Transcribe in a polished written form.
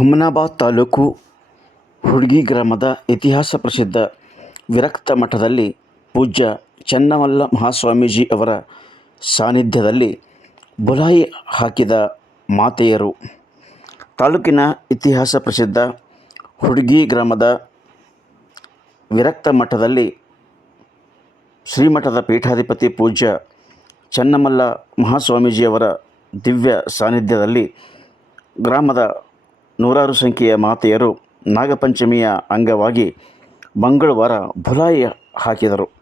ಹುಮನಾಬಾದ್ ತಾಲೂಕು ಹುಡ್ಗಿ ಗ್ರಾಮದ ಇತಿಹಾಸ ಪ್ರಸಿದ್ಧ ವಿರಕ್ತ ಮಠದಲ್ಲಿ ಪೂಜ್ಯ ಚನ್ನಮಲ್ಲ ಮಹಾಸ್ವಾಮೀಜಿ ಅವರ ಸಾನ್ನಿಧ್ಯದಲ್ಲಿ ಬುಲಾಯಿ ಹಾಕಿದ ಮಾತೆಯರು. ತಾಲೂಕಿನ ಇತಿಹಾಸ ಪ್ರಸಿದ್ಧ ಹುಡ್ಗಿ ಗ್ರಾಮದ ವಿರಕ್ತ ಮಠದಲ್ಲಿ ಶ್ರೀಮಠದ ಪೀಠಾಧಿಪತಿ ಪೂಜ್ಯ ಚನ್ನಮಲ್ಲ ಮಹಾಸ್ವಾಮೀಜಿಯವರ ದಿವ್ಯ ಸಾನ್ನಿಧ್ಯದಲ್ಲಿ ಗ್ರಾಮದ ನೂರಾರು ಸಂಖ್ಯೆಯ ಮಾತೆಯರು ನಾಗಪಂಚಮಿಯ ಅಂಗವಾಗಿ ಮಂಗಳವಾರ ಬುಲಾಯಿ ಹಾಕಿದರು.